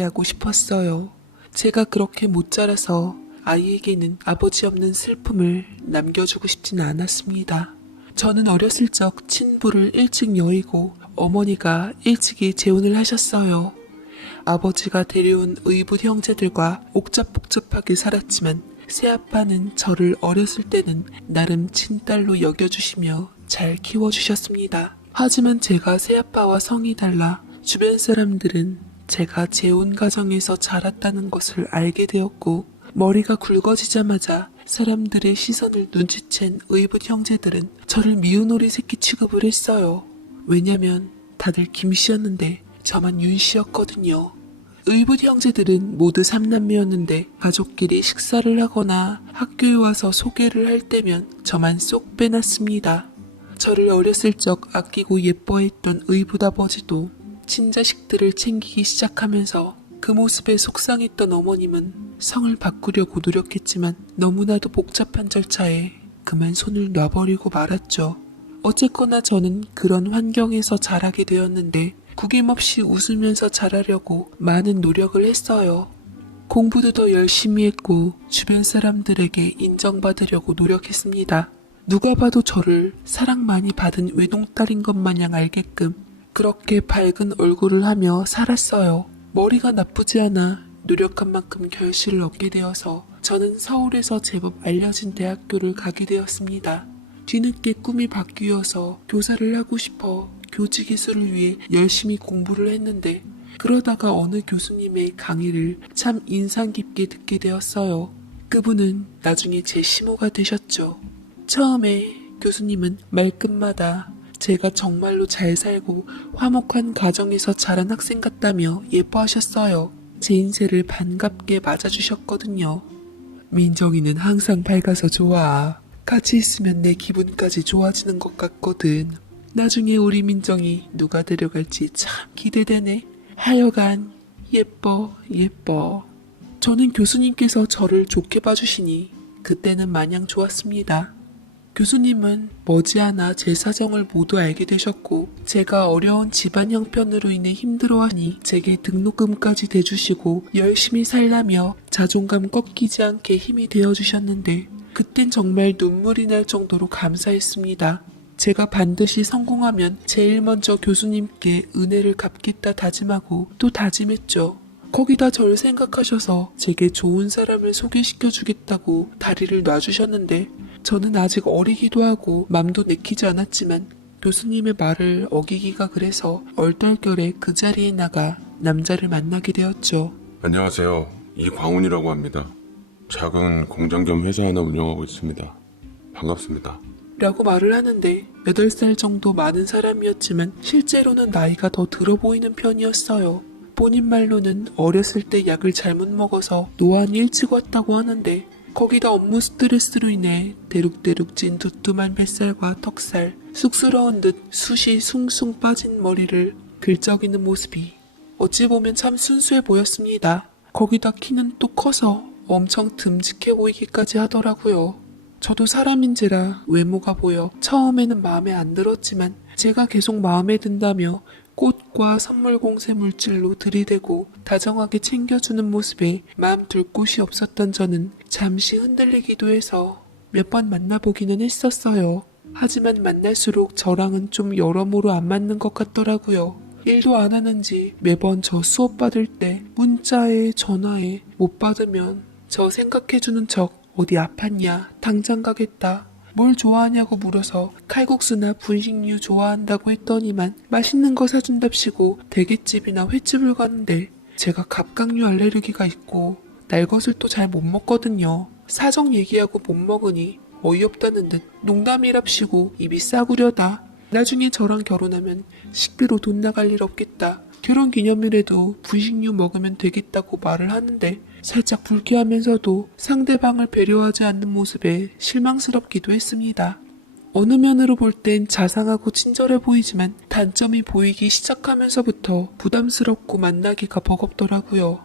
하고 싶었어요. 제가 그렇게 못 자라서 아이에게는 아버지 없는 슬픔을 남겨주고 싶진 않았습니다. 저는 어렸을 적 친부를 일찍 여의고 어머니가 일찍이 재혼을 하셨어요. 아버지가 데려온 의붓 형제들과 옥잡복잡하게 살았지만 새아빠는 저를 어렸을 때는 나름 친딸로 여겨주시며 잘 키워주셨습니다. 하지만 제가 새아빠와 성이 달라 주변 사람들은 제가 재혼 가정에서 자랐다는 것을 알게 되었고, 머리가 굵어지자마자 사람들의 시선을 눈치챈 의붓 형제들은 저를 미운오리 새끼 취급을 했어요. 왜냐면 다들 김씨였는데 저만 윤씨였거든요. 의붓 형제들은 모두 3남매였는데 가족끼리 식사를 하거나 학교에 와서 소개를 할 때면 저만 쏙 빼놨습니다. 저를 어렸을 적 아끼고 예뻐했던 의붓 아버지도 친자식들을 챙기기 시작하면서 그 모습에 속상했던 어머님은 성을 바꾸려고 노력했지만 너무나도 복잡한 절차에 그만 손을 놔버리고 말았죠. 어쨌거나 저는 그런 환경에서 자라게 되었는데 구김없이 웃으면서 자라려고 많은 노력을 했어요. 공부도 더 열심히 했고 주변 사람들에게 인정받으려고 노력했습니다. 누가 봐도 저를 사랑 많이 받은 외동딸인 것 마냥 알게끔 그렇게 밝은 얼굴을 하며 살았어요. 머리가 나쁘지 않아 노력한 만큼 결실을 얻게 되어서 저는 서울에서 제법 알려진 대학교를 가게 되었습니다. 뒤늦게 꿈이 바뀌어서 교사를 하고 싶어 교직이수를 위해 열심히 공부를 했는데 그러다가 어느 교수님의 강의를 참 인상 깊게 듣게 되었어요. 그분은 나중에 제 시모가 되셨죠. 처음에 교수님은 말끝마다 제가 정말로 잘 살고 화목한 가정에서 자란 학생 같다며 예뻐하셨어요. 제 인생을 반갑게 맞아주셨거든요. 민정이는 항상 밝아서 좋아. 같이 있으면 내 기분까지 좋아지는 것 같거든. 나중에 우리 민정이 누가 데려갈지 참 기대되네. 하여간 예뻐. 저는 교수님께서 저를 좋게 봐주시니 그때는 마냥 좋았습니다. 교수님은 머지않아 제 사정을 모두 알게 되셨고 제가 어려운 집안 형편으로 인해 힘들어하니 제게 등록금까지 대주시고 열심히 살라며 자존감 꺾이지 않게 힘이 되어주셨는데 그땐 정말 눈물이 날 정도로 감사했습니다. 제가 반드시 성공하면 제일 먼저 교수님께 은혜를 갚겠다 다짐하고 또 다짐했죠. 거기다 저를 생각하셔서 제게 좋은 사람을 소개시켜 주겠다고 다리를 놔주셨는데 저는 아직 어리기도 하고 맘도 내키지 않았지만 교수님의 말을 어기기가 그래서 얼떨결에 그 자리에 나가 남자를 만나게 되었죠. 안녕하세요. 이광훈이라고 합니다. 작은 공장 겸 회사 하나 운영하고 있습니다. 반갑습니다. 라고 말을 하는데 8살 정도 많은 사람이었지만 실제로는 나이가 더 들어 보이는 편이었어요. 본인 말로는 어렸을 때 약을 잘못 먹어서 노안이 일찍 왔다고 하는데 거기다 업무 스트레스로 인해 대룩대룩 찐 두툼한 뱃살과 턱살, 쑥스러운 듯 숱이 숭숭 빠진 머리를 긁적이는 모습이 어찌 보면 참 순수해 보였습니다. 거기다 키는 또 커서 엄청 듬직해 보이기까지 하더라고요. 저도 사람인지라 외모가 보여 처음에는 마음에 안 들었지만 제가 계속 마음에 든다며 꽃과 선물 공세 물질로 들이대고 다정하게 챙겨주는 모습에 마음 둘 곳이 없었던 저는 잠시 흔들리기도 해서 몇 번 만나보기는 했었어요. 하지만 만날수록 저랑은 좀 여러모로 안 맞는 것 같더라고요. 일도 안 하는지 매번 저 수업 받을 때 문자에 전화에 못 받으면 저 생각해주는 척 어디 아팠냐 당장 가겠다 뭘 좋아하냐고 물어서 칼국수나 분식류 좋아한다고 했더니만 맛있는 거 사준답시고 대게집이나 횟집을 가는데 제가 갑각류 알레르기가 있고 날것을 또 잘 못 먹거든요. 사정 얘기하고 못 먹으니 어이없다는 듯 농담이랍시고 입이 싸구려다. 나중에 저랑 결혼하면 식비로 돈 나갈 일 없겠다. 결혼기념일에도 분식류 먹으면 되겠다고 말을 하는데 살짝 불쾌하면서도 상대방을 배려하지 않는 모습에 실망스럽기도 했습니다. 어느 면으로 볼 땐 자상하고 친절해 보이지만 단점이 보이기 시작하면서부터 부담스럽고 만나기가 버겁더라고요.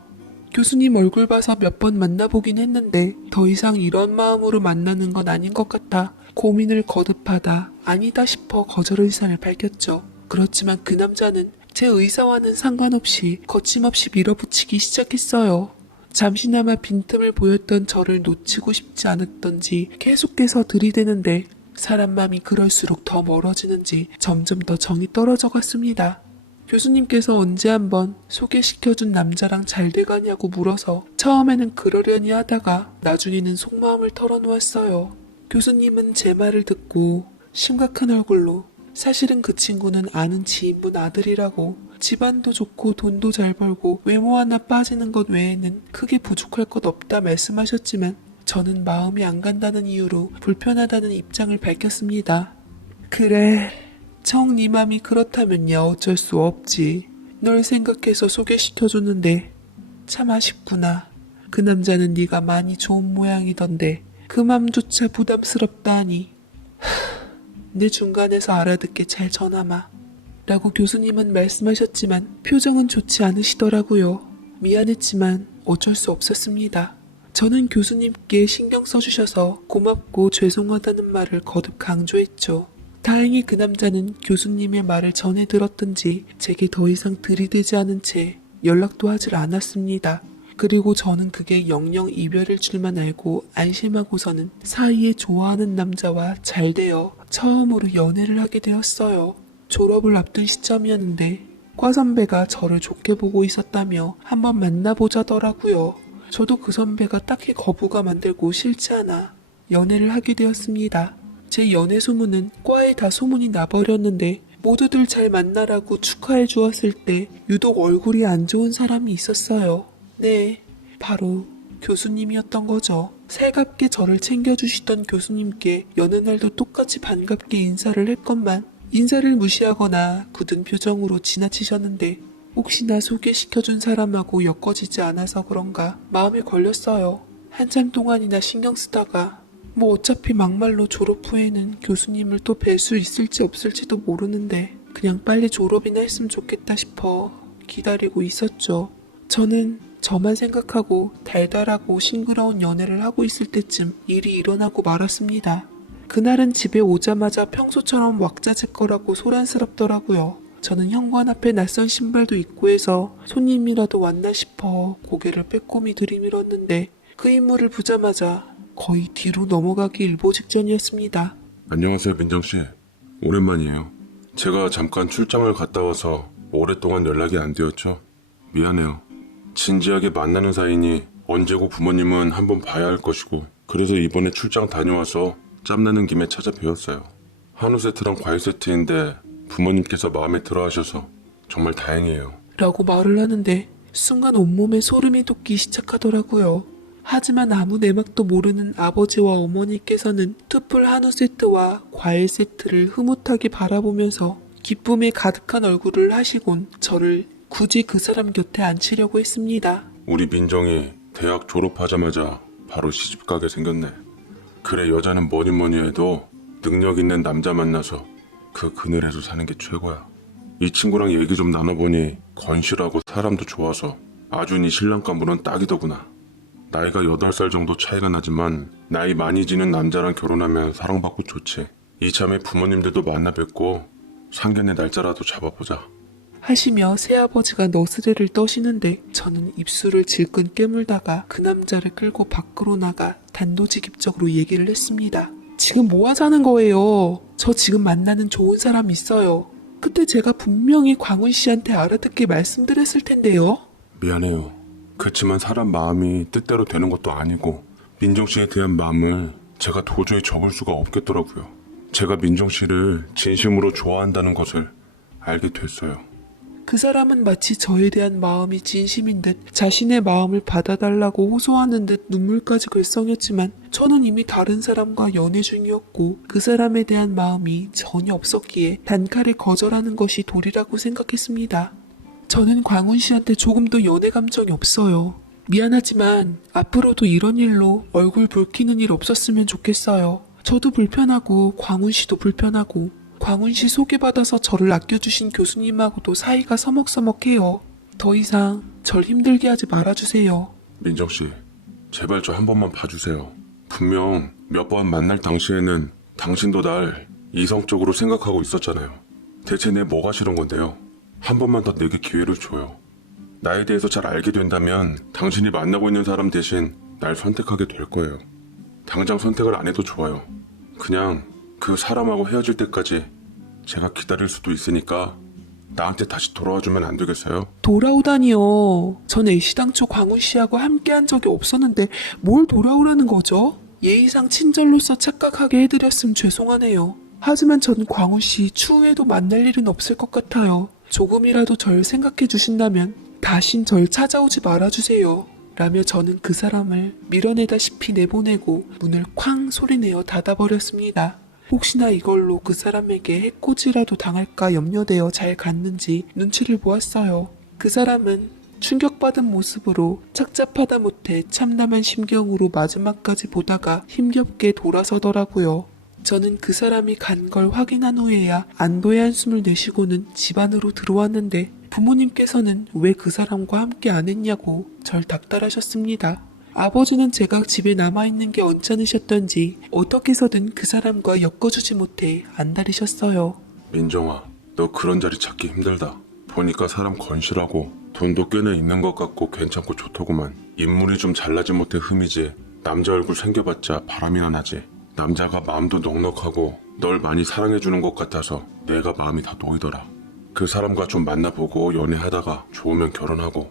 교수님 얼굴 봐서 몇 번 만나보긴 했는데 더 이상 이런 마음으로 만나는 건 아닌 것 같아 고민을 거듭하다 아니다 싶어 거절 의사를 밝혔죠. 그렇지만 그 남자는 제 의사와는 상관없이 거침없이 밀어붙이기 시작했어요. 잠시나마 빈틈을 보였던 저를 놓치고 싶지 않았던지 계속해서 들이대는데 사람 맘이 그럴수록 더 멀어지는지 점점 더 정이 떨어져 갔습니다. 교수님께서 언제 한번 소개시켜준 남자랑 잘 돼가냐고 물어서 처음에는 그러려니 하다가 나중에는 속마음을 털어놓았어요. 교수님은 제 말을 듣고 심각한 얼굴로 사실은 그 친구는 아는 지인분 아들이라고 집안도 좋고 돈도 잘 벌고 외모 하나 빠지는 것 외에는 크게 부족할 것 없다 말씀하셨지만 저는 마음이 안 간다는 이유로 불편하다는 입장을 밝혔습니다. 그래, 정 네 맘이 그렇다면야 어쩔 수 없지. 널 생각해서 소개시켜줬는데 참 아쉽구나. 그 남자는 네가 많이 좋은 모양이던데 그 맘조차 부담스럽다 하니 내 중간에서 알아듣게 잘 전하마 라고 교수님은 말씀하셨지만 표정은 좋지 않으시더라고요. 미안했지만 어쩔 수 없었습니다. 저는 교수님께 신경 써주셔서 고맙고 죄송하다는 말을 거듭 강조했죠. 다행히 그 남자는 교수님의 말을 전해 들었던지 제게 더 이상 들이대지 않은 채 연락도 하질 않았습니다. 그리고 저는 그게 영영 이별일 줄만 알고 안심하고서는 사이에 좋아하는 남자와 잘 되어 처음으로 연애를 하게 되었어요. 졸업을 앞둔 시점이었는데 과 선배가 저를 좋게 보고 있었다며 한번 만나보자더라고요. 저도 그 선배가 딱히 거부가 만들고 싫지 않아 연애를 하게 되었습니다. 제 연애 소문은 과에 다 소문이 나버렸는데 모두들 잘 만나라고 축하해 주었을 때 유독 얼굴이 안 좋은 사람이 있었어요. 네, 바로 교수님이었던 거죠. 살갑게 저를 챙겨주시던 교수님께 여느 날도 똑같이 반갑게 인사를 했건만 인사를 무시하거나 굳은 표정으로 지나치셨는데 혹시나 소개시켜준 사람하고 엮어지지 않아서 그런가 마음에 걸렸어요. 한참 동안이나 신경 쓰다가 뭐 어차피 막말로 졸업 후에는 교수님을 또 뵐 수 있을지 없을지도 모르는데 그냥 빨리 졸업이나 했으면 좋겠다 싶어 기다리고 있었죠. 저는 저만 생각하고 달달하고 싱그러운 연애를 하고 있을 때쯤 일이 일어나고 말았습니다. 그날은 집에 오자마자 평소처럼 왁자질 거라고 소란스럽더라고요. 저는 현관 앞에 낯선 신발도 입고 해서 손님이라도 왔나 싶어 고개를 빼꼼히 들이밀었는데 그 인물을 보자마자 거의 뒤로 넘어가기 일보 직전이었습니다. 안녕하세요, 민정씨. 오랜만이에요. 제가 잠깐 출장을 갔다 와서 오랫동안 연락이 안 되었죠. 미안해요. 진지하게 만나는 사이니 언제고 부모님은 한번 봐야 할 것이고 그래서 이번에 출장 다녀와서 짬나는 김에 찾아뵈었어요. 한우 세트랑 과일 세트인데 부모님께서 마음에 들어 하셔서 정말 다행이에요. 라고 말을 하는데 순간 온몸에 소름이 돋기 시작하더라고요. 하지만 아무 내막도 모르는 아버지와 어머니께서는 투풀 한우 세트와 과일 세트를 흐뭇하게 바라보면서 기쁨에 가득한 얼굴을 하시곤 저를 굳이 그 사람 곁에 앉히려고 했습니다. 우리 민정이 대학 졸업하자마자 바로 시집가게 생겼네. 그래, 여자는 뭐니 해도 능력 있는 남자 만나서 그 그늘에서 사는 게 최고야. 이 친구랑 얘기 좀 나눠보니 건실하고 사람도 좋아서 아주 네 신랑감으로는 딱이더구나. 나이가 8살 정도 차이가 나지만 나이 많이 지는 남자랑 결혼하면 사랑받고 좋지. 이참에 부모님들도 만나 뵙고 상견례 날짜라도 잡아보자. 하시며 새아버지가 너스레를 떠시는데 저는 입술을 질끈 깨물다가 그 남자를 끌고 밖으로 나가 단도직입적으로 얘기를 했습니다. 지금 뭐 하자는 거예요? 저 지금 만나는 좋은 사람 있어요. 그때 제가 분명히 광훈 씨한테 알아듣게 말씀드렸을 텐데요. 미안해요. 그렇지만 사람 마음이 뜻대로 되는 것도 아니고 민정 씨에 대한 마음을 제가 도저히 접을 수가 없겠더라고요. 제가 민정 씨를 진심으로 좋아한다는 것을 알게 됐어요. 그 사람은 마치 저에 대한 마음이 진심인 듯 자신의 마음을 받아달라고 호소하는 듯 눈물까지 글썽였지만 저는 이미 다른 사람과 연애 중이었고 그 사람에 대한 마음이 전혀 없었기에 단칼에 거절하는 것이 도리라고 생각했습니다. 저는 광훈 씨한테 조금도 연애 감정이 없어요. 미안하지만 앞으로도 이런 일로 얼굴 붉히는 일 없었으면 좋겠어요. 저도 불편하고 광훈 씨도 불편하고 광훈 씨 소개받아서 저를 아껴주신 교수님하고도 사이가 서먹서먹해요. 더 이상 절 힘들게 하지 말아주세요. 민정 씨, 제발 저 한 번만 봐주세요. 분명 몇 번 만날 당시에는 당신도 날 이성적으로 생각하고 있었잖아요. 대체 내 뭐가 싫은 건데요? 한 번만 더 내게 기회를 줘요. 나에 대해서 잘 알게 된다면 당신이 만나고 있는 사람 대신 날 선택하게 될 거예요. 당장 선택을 안 해도 좋아요. 그냥 그 사람하고 헤어질 때까지 제가 기다릴 수도 있으니까 나한테 다시 돌아와주면 안 되겠어요? 돌아오다니요. 전 애시당초 광훈 씨하고 함께한 적이 없었는데 뭘 돌아오라는 거죠? 예의상 친절로서 착각하게 해드렸음 죄송하네요. 하지만 전 광훈 씨 추후에도 만날 일은 없을 것 같아요. 조금이라도 절 생각해 주신다면 다신 절 찾아오지 말아주세요. 라며 저는 그 사람을 밀어내다시피 내보내고 문을 쾅 소리내어 닫아버렸습니다. 혹시나 이걸로 그 사람에게 해코지라도 당할까 염려되어 잘 갔는지 눈치를 보았어요. 그 사람은 충격받은 모습으로 착잡하다 못해 참담한 심경으로 마지막까지 보다가 힘겹게 돌아서더라고요. 저는 그 사람이 간 걸 확인한 후에야 안도의 한숨을 내쉬고는 집 안으로 들어왔는데 부모님께서는 왜 그 사람과 함께 안 했냐고 절 닥달하셨습니다. 아버지는 제가 집에 남아있는 게 언짢으셨던지 어떻게 해서든 그 사람과 엮어주지 못해 안달이셨어요. 민정아, 너 그런 자리 찾기 힘들다. 보니까 사람 건실하고 돈도 꽤나 있는 것 같고 괜찮고 좋더구만. 인물이 좀 잘나지 못해 흠이지. 남자 얼굴 생겨봤자 바람이나 나지. 남자가 마음도 넉넉하고 널 많이 사랑해주는 것 같아서 내가 마음이 다 놓이더라. 그 사람과 좀 만나보고 연애하다가 좋으면 결혼하고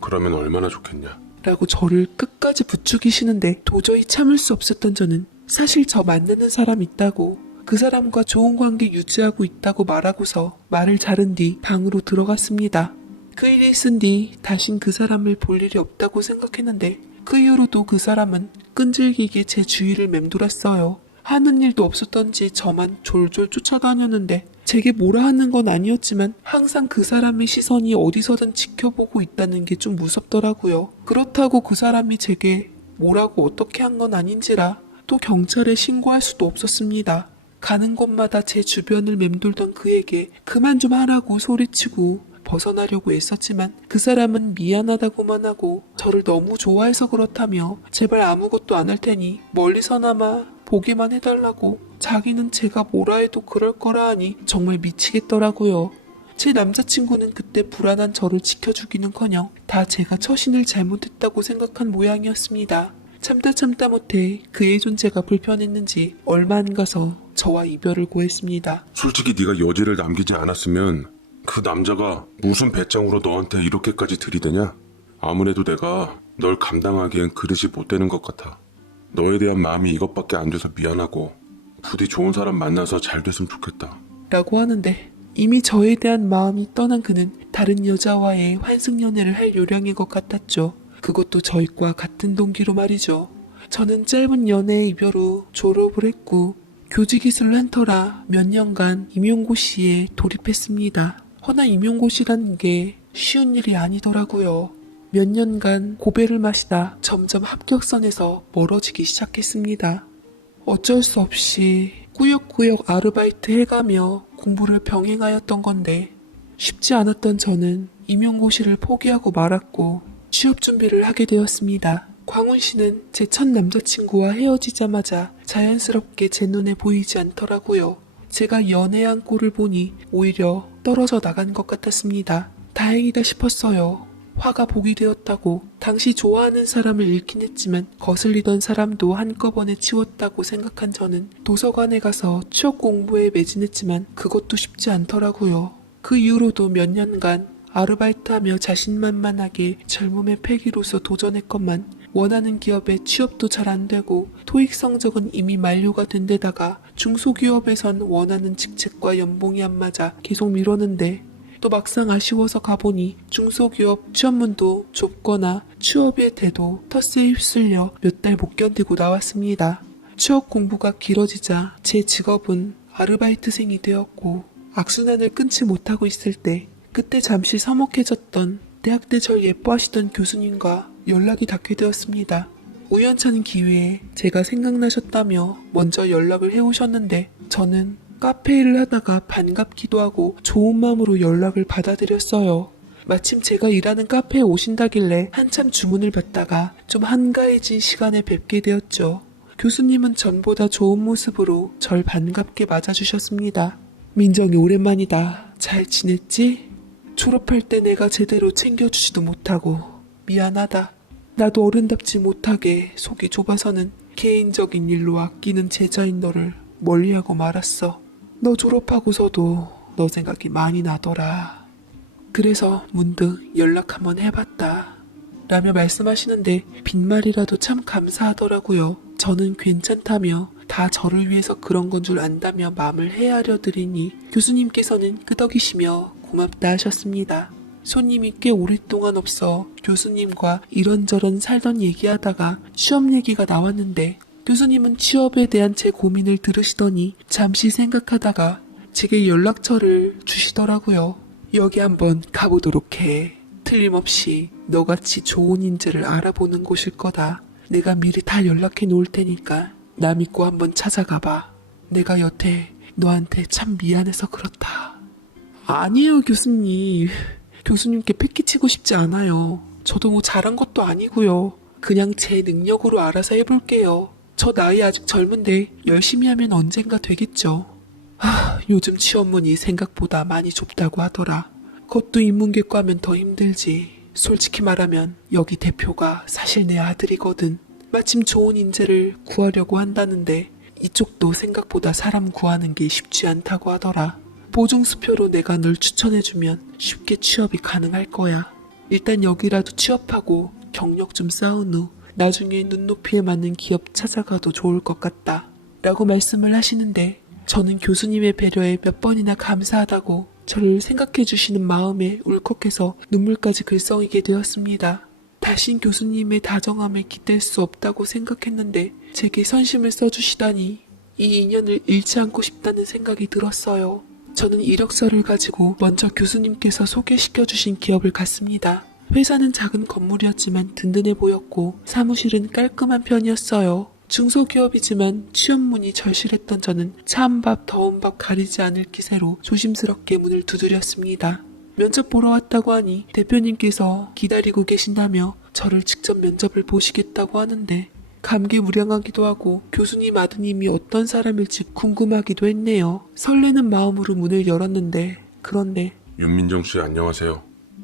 그러면 얼마나 좋겠냐. 라고 저를 끝까지 부추기시는데 도저히 참을 수 없었던 저는 사실 저 만나는 사람 있다고 그 사람과 좋은 관계 유지하고 있다고 말하고서 말을 자른 뒤 방으로 들어갔습니다. 그 일이 있은 뒤 다신 그 사람을 볼 일이 없다고 생각했는데 그 이후로도 그 사람은 끈질기게 제 주위를 맴돌았어요. 하는 일도 없었던지 저만 졸졸 쫓아다녔는데 제게 뭐라 하는 건 아니었지만 항상 그 사람의 시선이 어디서든 지켜보고 있다는 게 좀 무섭더라고요. 그렇다고 그 사람이 제게 뭐라고 어떻게 한 건 아닌지라 또 경찰에 신고할 수도 없었습니다. 가는 곳마다 제 주변을 맴돌던 그에게 그만 좀 하라고 소리치고 벗어나려고 애썼지만 그 사람은 미안하다고만 하고 저를 너무 좋아해서 그렇다며 제발 아무것도 안 할 테니 멀리서나마 보기만 해달라고 자기는 제가 뭐라 해도 그럴 거라 하니 정말 미치겠더라고요. 제 남자친구는 그때 불안한 저를 지켜주기는커녕 다 제가 처신을 잘못했다고 생각한 모양이었습니다. 참다 못해 그의 존재가 불편했는지 얼마 안 가서 저와 이별을 고했습니다. 솔직히 네가 여지를 남기지 않았으면 그 남자가 무슨 배짱으로 너한테 이렇게까지 들이대냐? 아무래도 내가 널 감당하기엔 그릇이 못 되는 것 같아. 너에 대한 마음이 이것밖에 안 돼서 미안하고 부디 좋은 사람 만나서 잘 됐으면 좋겠다. 라고 하는데 이미 저에 대한 마음이 떠난 그는 다른 여자와의 환승연애를 할 요량인 것 같았죠. 그것도 저희과 같은 동기로 말이죠. 저는 짧은 연애 이별 후 졸업을 했고 교직이슬을 한 터라 몇 년간 임용고시에 돌입했습니다. 허나 임용고시라는 게 쉬운 일이 아니더라고요. 몇 년간 고배를 마시다 점점 합격선에서 멀어지기 시작했습니다. 어쩔 수 없이 꾸역꾸역 아르바이트 해가며 공부를 병행하였던 건데 쉽지 않았던 저는 임용고시를 포기하고 말았고 취업 준비를 하게 되었습니다. 광훈 씨는 제 첫 남자친구와 헤어지자마자 자연스럽게 제 눈에 보이지 않더라고요. 제가 연애한 꼴을 보니 오히려 떨어져 나간 것 같았습니다. 다행이다 싶었어요. 화가 복이 되었다고 당시 좋아하는 사람을 잃긴 했지만 거슬리던 사람도 한꺼번에 치웠다고 생각한 저는 도서관에 가서 취업 공부에 매진했지만 그것도 쉽지 않더라고요. 그 이후로도 몇 년간 아르바이트하며 자신만만하게 젊음의 패기로서 도전했건만 원하는 기업에 취업도 잘 안되고 토익 성적은 이미 만료가 된 데다가 중소기업에선 원하는 직책과 연봉이 안 맞아 계속 미뤘는데 또 막상 아쉬워서 가보니 중소기업 취업문도 좁거나 취업의 대도 텃세에 휩쓸려 몇 달 못 견디고 나왔습니다. 취업 공부가 길어지자 제 직업은 아르바이트생이 되었고 악순환을 끊지 못하고 있을 때 그때 잠시 서먹해졌던 대학 때 절 예뻐하시던 교수님과 연락이 닿게 되었습니다. 우연찮은 기회에 제가 생각나셨다며 먼저 연락을 해오셨는데 저는 카페 일을 하다가 반갑기도 하고 좋은 마음으로 연락을 받아들였어요. 마침 제가 일하는 카페에 오신다길래 한참 주문을 받다가 좀 한가해진 시간에 뵙게 되었죠. 교수님은 전보다 좋은 모습으로 절 반갑게 맞아주셨습니다. 민정이 오랜만이다. 잘 지냈지? 졸업할 때 내가 제대로 챙겨주지도 못하고 미안하다. 나도 어른답지 못하게 속이 좁아서는 개인적인 일로 아끼는 제자인 너를 멀리하고 말았어. 너 졸업하고서도 너 생각이 많이 나더라. 그래서 문득 연락 한번 해봤다. 라며 말씀하시는데 빈말이라도 참 감사하더라고요. 저는 괜찮다며 다 저를 위해서 그런 건 줄 안다며 마음을 헤아려 드리니 교수님께서는 끄덕이시며 고맙다 하셨습니다. 손님이 꽤 오랫동안 없어 교수님과 이런저런 살던 얘기하다가 취업 얘기가 나왔는데 교수님은 취업에 대한 제 고민을 들으시더니 잠시 생각하다가 제게 연락처를 주시더라고요. 여기 한번 가보도록 해. 틀림없이 너같이 좋은 인재를 알아보는 곳일 거다. 내가 미리 다 연락해 놓을 테니까 나 믿고 한번 찾아가봐. 내가 여태 너한테 참 미안해서 그렇다. 아니에요, 교수님. 교수님께 패기치고 싶지 않아요. 저도 뭐 잘한 것도 아니고요. 그냥 제 능력으로 알아서 해볼게요. 저 나이 아직 젊은데 열심히 하면 언젠가 되겠죠. 요즘 취업문이 생각보다 많이 좁다고 하더라. 그것도 인문계과면 더 힘들지. 솔직히 말하면 여기 대표가 사실 내 아들이거든. 마침 좋은 인재를 구하려고 한다는데 이쪽도 생각보다 사람 구하는 게 쉽지 않다고 하더라. 보증수표로 내가 널 추천해주면 쉽게 취업이 가능할 거야. 일단 여기라도 취업하고 경력 좀 쌓은 후 나중에 눈높이에 맞는 기업 찾아가도 좋을 것 같다. 라고 말씀을 하시는데 저는 교수님의 배려에 몇 번이나 감사하다고 저를 생각해 주시는 마음에 울컥해서 눈물까지 글썽이게 되었습니다. 다신 교수님의 다정함에 기댈 수 없다고 생각했는데 제게 선심을 써주시다니 이 인연을 잃지 않고 싶다는 생각이 들었어요. 저는 이력서를 가지고 먼저 교수님께서 소개시켜 주신 기업을 갔습니다. 회사는 작은 건물이었지만 든든해 보였고 사무실은 깔끔한 편이었어요. 중소기업이지만 취업문이 절실했던 저는 차은 밥 더운 밥 가리지 않을 기세로 조심스럽게 문을 두드렸습니다. 면접 보러 왔다고 하니 대표님께서 기다리고 계신다며 저를 직접 면접을 보시겠다고 하는데 감기무량하기도 하고 교수님 아드님이 어떤 사람일지 궁금하기도 했네요. 설레는 마음으로 문을 열었는데 그런데 윤민정 씨 안녕하세요.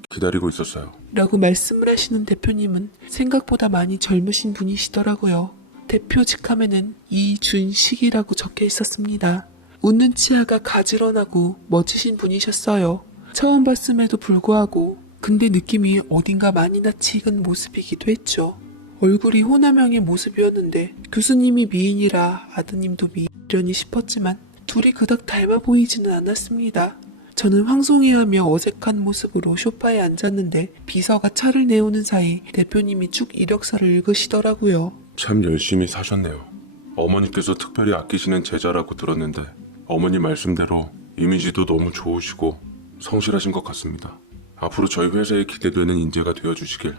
기다리고 있었어요. 라고 말씀을 하시는 대표님은 생각보다 많이 젊으신 분이시더라고요. 대표 직함에는 이준식이라고 적혀 있었습니다. 웃는 치아가 가지런하고 멋지신 분이셨어요. 처음 봤음에도 불구하고 근데 느낌이 어딘가 많이 낯이 익은 모습이기도 했죠. 얼굴이 호남형의 모습이었는데 교수님이 미인이라 아드님도 미인이려니 싶었지만 둘이 그닥 닮아 보이지는 않았습니다. 저는 황송해하며 어색한 모습으로 소파에 앉았는데 비서가 차를 내오는 사이 대표님이 쭉 이력서를 읽으시더라고요. 참 열심히 사셨네요. 어머니께서 특별히 아끼시는 제자라고 들었는데 어머니 말씀대로 이미지도 너무 좋으시고 성실하신 것 같습니다. 앞으로 저희 회사에 기대되는 인재가 되어주시길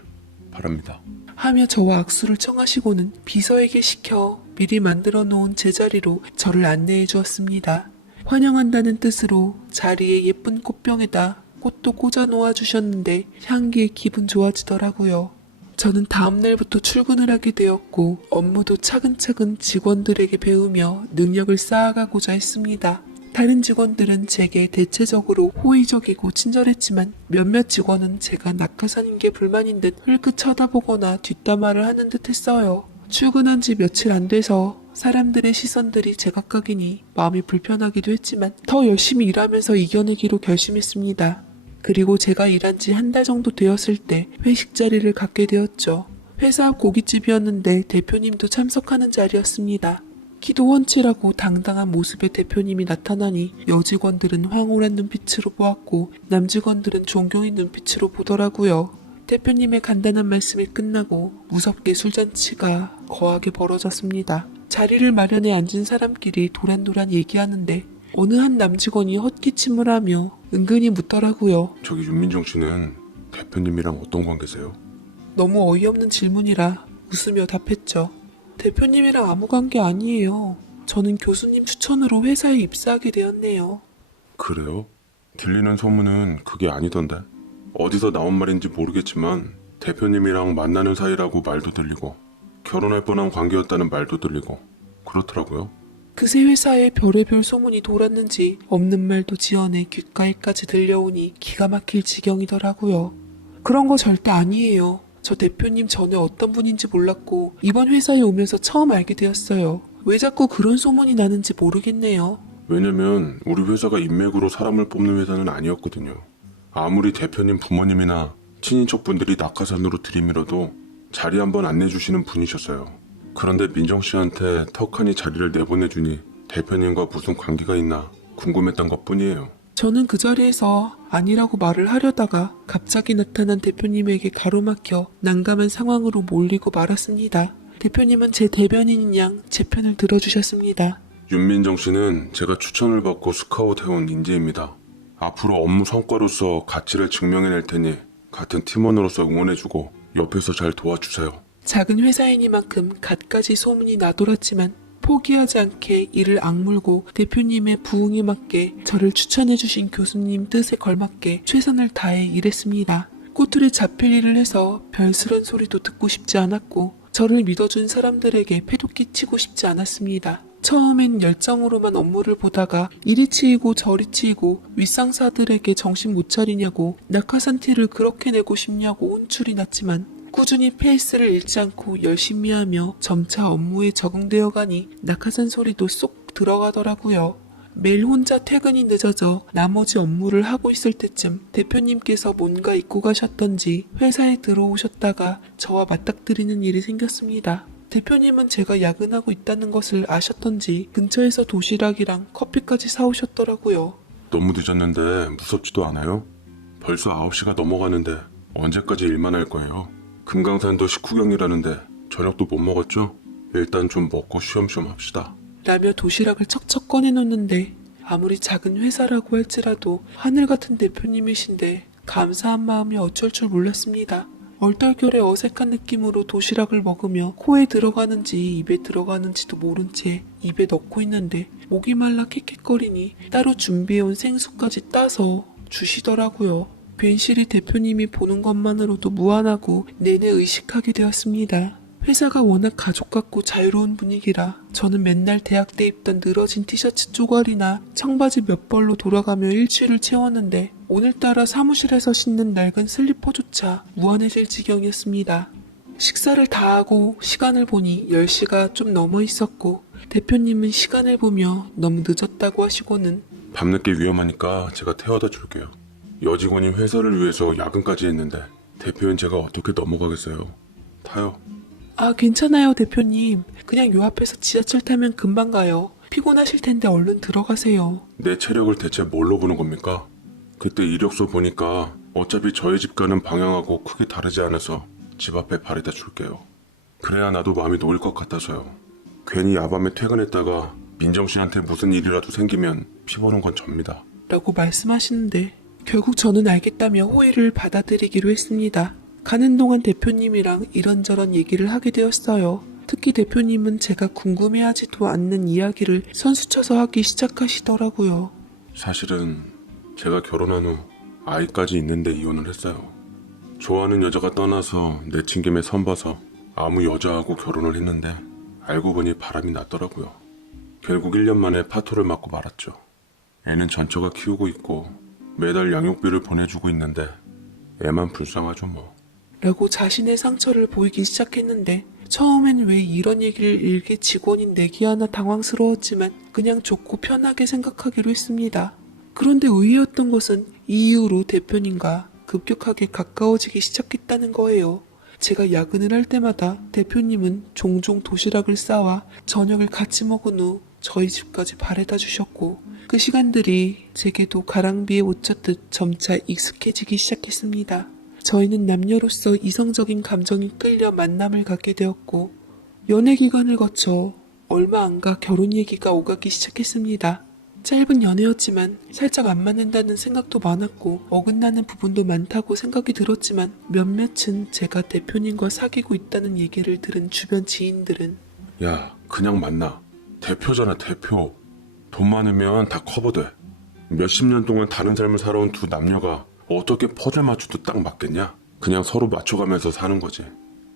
바랍니다. 하며 저와 악수를 청하시고는 비서에게 시켜 미리 만들어 놓은 제자리로 저를 안내해 주었습니다. 환영한다는 뜻으로 자리에 예쁜 꽃병에다 꽃도 꽂아 놓아 주셨는데 향기에 기분 좋아지더라고요. 저는 다음날부터 출근을 하게 되었고 업무도 차근차근 직원들에게 배우며 능력을 쌓아가고자 했습니다. 다른 직원들은 제게 대체적으로 호의적이고 친절했지만 몇몇 직원은 제가 낙하산인 게 불만인 듯 흘끗 쳐다보거나 뒷담화를 하는 듯 했어요. 출근한 지 며칠 안 돼서 사람들의 시선들이 제각각이니 마음이 불편하기도 했지만 더 열심히 일하면서 이겨내기로 결심했습니다. 그리고 제가 일한 지 한 달 정도 되었을 때 회식 자리를 갖게 되었죠. 회사 앞 고깃집이었는데 대표님도 참석하는 자리였습니다. 키도 훤칠하고 당당한 모습의 대표님이 나타나니 여직원들은 황홀한 눈빛으로 보았고 남직원들은 존경의 눈빛으로 보더라고요. 대표님의 간단한 말씀이 끝나고 무섭게 술잔치가 거하게 벌어졌습니다. 자리를 마련해 앉은 사람끼리 도란도란 얘기하는데 어느 한 남직원이 헛기침을 하며 은근히 묻더라고요. 저기 윤민정 씨는 대표님이랑 어떤 관계세요? 너무 어이없는 질문이라 웃으며 답했죠. 대표님이랑 아무 관계 아니에요. 저는 교수님 추천으로 회사에 입사하게 되었네요. 그래요? 들리는 소문은 그게 아니던데. 어디서 나온 말인지 모르겠지만 대표님이랑 만나는 사이라고 말도 들리고 결혼할 뻔한 관계였다는 말도 들리고 그렇더라고요. 그새 회사에 별의별 소문이 돌았는지 없는 말도 지어내 귓가에까지 들려오니 기가 막힐 지경이더라고요. 그런 거 절대 아니에요. 저 대표님 전에 어떤 분인지 몰랐고 이번 회사에 오면서 처음 알게 되었어요. 왜 자꾸 그런 소문이 나는지 모르겠네요. 왜냐면 우리 회사가 인맥으로 사람을 뽑는 회사는 아니었거든요. 아무리 대표님 부모님이나 친인척분들이 낙하산으로 들이밀어도 자리 한번 안내주시는 분이셨어요. 그런데 민정씨한테 턱하니 자리를 내보내주니 대표님과 무슨 관계가 있나 궁금했던 것뿐이에요. 저는 그 자리에서 아니라고 말을 하려다가 갑자기 나타난 대표님에게 가로막혀 난감한 상황으로 몰리고 말았습니다. 대표님은 제 대변인인 양 제 편을 들어주셨습니다. 윤민정 씨는 제가 추천을 받고 스카웃해온 인재입니다. 앞으로 업무 성과로서 가치를 증명해낼 테니 같은 팀원으로서 응원해주고 옆에서 잘 도와주세요. 작은 회사이니만큼 갖가지 소문이 나돌았지만 포기하지 않게 이를 악물고 대표님의 부응에 맞게 저를 추천해주신 교수님 뜻에 걸맞게 최선을 다해 일했습니다. 꼬투리 잡힐 일을 해서 별스런 소리도 듣고 싶지 않았고 저를 믿어준 사람들에게 패도 끼치고 싶지 않았습니다. 처음엔 열정으로만 업무를 보다가 이리 치이고 저리 치이고 윗상사들에게 정신 못 차리냐고 낙하산 티를 그렇게 내고 싶냐고 혼쭐이 났지만 꾸준히 페이스를 잃지 않고 열심히 하며 점차 업무에 적응되어 가니 낙하산 소리도 쏙 들어가더라고요. 매일 혼자 퇴근이 늦어져 나머지 업무를 하고 있을 때쯤 대표님께서 뭔가 잊고 가셨던지 회사에 들어오셨다가 저와 맞닥뜨리는 일이 생겼습니다. 대표님은 제가 야근하고 있다는 것을 아셨던지 근처에서 도시락이랑 커피까지 사오셨더라고요. 너무 늦었는데 무섭지도 않아요? 벌써 9시가 넘어가는데 언제까지 일만 할 거예요? 금강산도 식후경이라는데 저녁도 못 먹었죠? 일단 좀 먹고 쉬엄쉬엄 합시다. 라며 도시락을 척척 꺼내놓는데 아무리 작은 회사라고 할지라도 하늘 같은 대표님이신데 감사한 마음이 어쩔 줄 몰랐습니다. 얼떨결에 어색한 느낌으로 도시락을 먹으며 코에 들어가는지 입에 들어가는지도 모른 채 입에 넣고 있는데 목이 말라 킥킥거리니 따로 준비해온 생수까지 따서 주시더라고요. 괜시리 대표님이 보는 것만으로도 무안하고 내내 의식하게 되었습니다. 회사가 워낙 가족 같고 자유로운 분위기라 저는 맨날 대학 때 입던 늘어진 티셔츠 쪼가리나 청바지 몇 벌로 돌아가며 일주일을 채웠는데 오늘따라 사무실에서 신는 낡은 슬리퍼조차 무안해질 지경이었습니다. 식사를 다 하고 시간을 보니 10시가 좀 넘어 있었고 대표님은 시간을 보며 너무 늦었다고 하시고는 밤늦게 위험하니까 제가 태워다 줄게요. 여직원이 회사를 위해서 야근까지 했는데 대표인 제가 어떻게 넘어가겠어요. 타요. 아, 괜찮아요, 대표님. 그냥 요 앞에서 지하철 타면 금방 가요. 피곤하실 텐데 얼른 들어가세요. 내 체력을 대체 뭘로 보는 겁니까? 그때 이력서 보니까 어차피 저희 집 가는 방향하고 크게 다르지 않아서 집 앞에 바래다 줄게요. 그래야 나도 마음이 놓일 것 같아서요. 괜히 야밤에 퇴근했다가 민정 씨한테 무슨 일이라도 생기면 피보는 건 접니다. 라고 말씀하시는데 결국 저는 알겠다며 호의를 받아들이기로 했습니다. 가는 동안 대표님이랑 이런저런 얘기를 하게 되었어요. 특히 대표님은 제가 궁금해하지도 않는 이야기를 선수쳐서 하기 시작하시더라고요. 사실은 제가 결혼한 후 아이까지 있는데 이혼을 했어요. 좋아하는 여자가 떠나서 내친 김에 선봐서 아무 여자하고 결혼을 했는데 알고 보니 바람이 났더라고요. 결국 1년 만에 파토를 맞고 말았죠. 애는 전처가 키우고 있고 매달 양육비를 보내주고 있는데 애만 불쌍하죠 뭐. 라고 자신의 상처를 보이기 시작했는데 처음엔 왜 이런 얘기를 일개 직원인 내기 하나 당황스러웠지만 그냥 좋고 편하게 생각하기로 했습니다. 그런데 의외였던 것은 이 이후로 대표님과 급격하게 가까워지기 시작했다는 거예요. 제가 야근을 할 때마다 대표님은 종종 도시락을 싸와 저녁을 같이 먹은 후 저희 집까지 바래다 주셨고 그 시간들이 제게도 가랑비에 옷 젖듯 점차 익숙해지기 시작했습니다. 저희는 남녀로서 이성적인 감정이 끌려 만남을 갖게 되었고 연애 기간을 거쳐 얼마 안 가 결혼 얘기가 오가기 시작했습니다. 짧은 연애였지만 살짝 안 맞는다는 생각도 많았고 어긋나는 부분도 많다고 생각이 들었지만 몇몇은 제가 대표님과 사귀고 있다는 얘기를 들은 주변 지인들은 야, 그냥 만나. 대표잖아, 대표. 돈 많으면 다 커버돼. 몇십 년 동안 다른 삶을 살아온 두 남녀가 어떻게 퍼즐 맞춰도 딱 맞겠냐? 그냥 서로 맞춰가면서 사는 거지.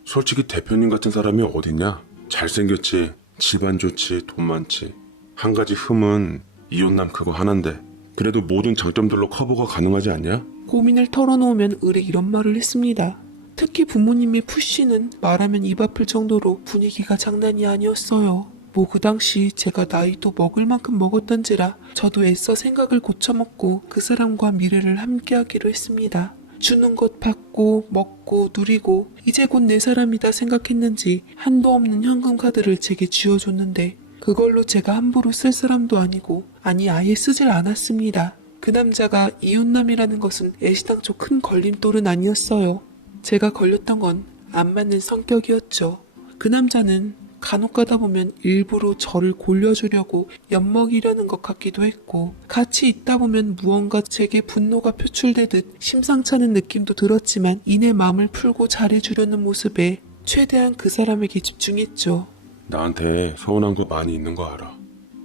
솔직히 대표님 같은 사람이 어딨냐? 잘생겼지, 집안 좋지, 돈 많지. 한 가지 흠은 이혼남 그거 하나인데 그래도 모든 장점들로 커버가 가능하지 않냐? 고민을 털어놓으면 의뢰 이런 말을 했습니다. 특히 부모님의 푸시는 말하면 입 아플 정도로 분위기가 장난이 아니었어요. 뭐 그 당시 제가 나이도 먹을 만큼 먹었던지라 저도 애써 생각을 고쳐먹고 그 사람과 미래를 함께하기로 했습니다. 주는 것 받고 먹고 누리고 이제 곧 내 사람이다 생각했는지 한도 없는 현금 카드를 제게 쥐어줬는데 그걸로 제가 함부로 쓸 사람도 아니고 아니 아예 쓰질 않았습니다. 그 남자가 이웃남이라는 것은 애시당초 큰 걸림돌은 아니었어요. 제가 걸렸던 건 안 맞는 성격이었죠. 그 남자는 간혹 가다 보면 일부러 저를 골려주려고 엿먹이려는 것 같기도 했고 같이 있다 보면 무언가 제게 분노가 표출되듯 심상찮은 느낌도 들었지만 이내 마음을 풀고 잘해주려는 모습에 최대한 그 사람에게 집중했죠. 나한테 서운한 거 많이 있는 거 알아.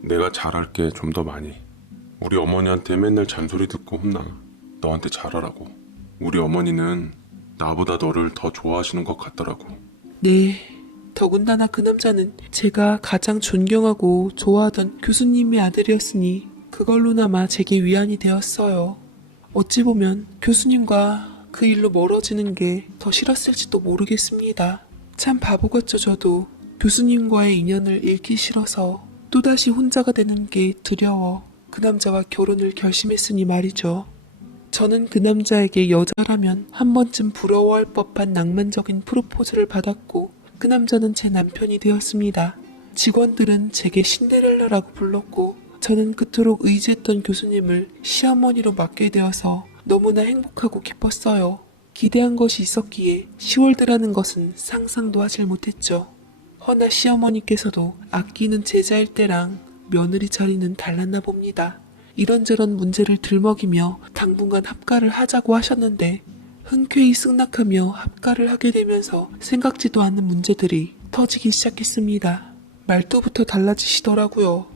내가 잘할게 좀 더 많이. 우리 어머니한테 맨날 잔소리 듣고 혼나. 너한테 잘하라고. 우리 어머니는 나보다 너를 더 좋아하시는 것 같더라고. 네. 더군다나 그 남자는 제가 가장 존경하고 좋아하던 교수님의 아들이었으니 그걸로나마 제게 위안이 되었어요. 어찌 보면 교수님과 그 일로 멀어지는 게 더 싫었을지도 모르겠습니다. 참 바보 같죠 저도. 교수님과의 인연을 잃기 싫어서 또다시 혼자가 되는 게 두려워 그 남자와 결혼을 결심했으니 말이죠. 저는 그 남자에게 여자라면 한 번쯤 부러워할 법한 낭만적인 프로포즈를 받았고 그 남자는 제 남편이 되었습니다. 직원들은 제게 신데렐라라고 불렀고 저는 그토록 의지했던 교수님을 시어머니로 맡게 되어서 너무나 행복하고 기뻤어요. 기대한 것이 있었기에 10월드라는 것은 상상도 하질 못했죠. 허나 시어머니께서도 아끼는 제자일 때랑 며느리 자리는 달랐나 봅니다. 이런저런 문제를 들먹이며 당분간 합가를 하자고 하셨는데 흔쾌히 승낙하며 합가를 하게 되면서 생각지도 않는 문제들이 터지기 시작했습니다. 말투부터 달라지시더라고요.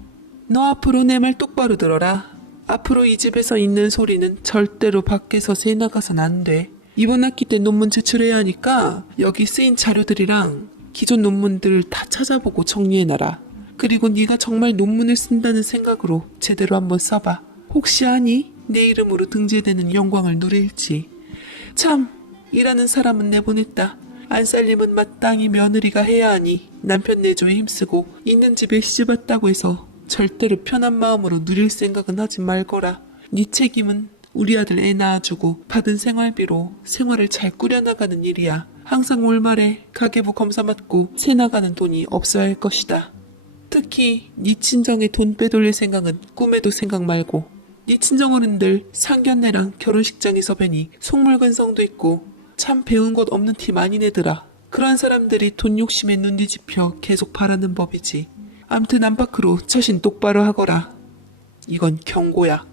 너 앞으로 내 말 똑바로 들어라. 앞으로 이 집에서 있는 소리는 절대로 밖에서 새 나가선 안 돼. 이번 학기 때 논문 제출해야 하니까 여기 쓰인 자료들이랑 기존 논문들 다 찾아보고 정리해놔라. 그리고 네가 정말 논문을 쓴다는 생각으로 제대로 한번 써봐. 혹시 아니? 내 이름으로 등재되는 영광을 누릴지. 참, 일하는 사람은 내보냈다. 안 살림은 마땅히 며느리가 해야 하니 남편 내조에 힘쓰고 있는 집에 시집왔다고 해서 절대로 편한 마음으로 누릴 생각은 하지 말거라. 네 책임은 우리 아들 애 낳아주고 받은 생활비로 생활을 잘 꾸려나가는 일이야. 항상 올 말에 가계부 검사 받고 새 나가는 돈이 없어야 할 것이다. 특히 네 친정에 돈 빼돌릴 생각은 꿈에도 생각 말고. 네 친정어른들 상견례랑 결혼식장에서 뵈니 속물근성도 있고 참 배운 것 없는 티 많이 내더라. 그런 사람들이 돈 욕심에 눈 뒤집혀 계속 바라는 법이지. 암튼 안팎으로 처신 똑바로 하거라. 이건 경고야.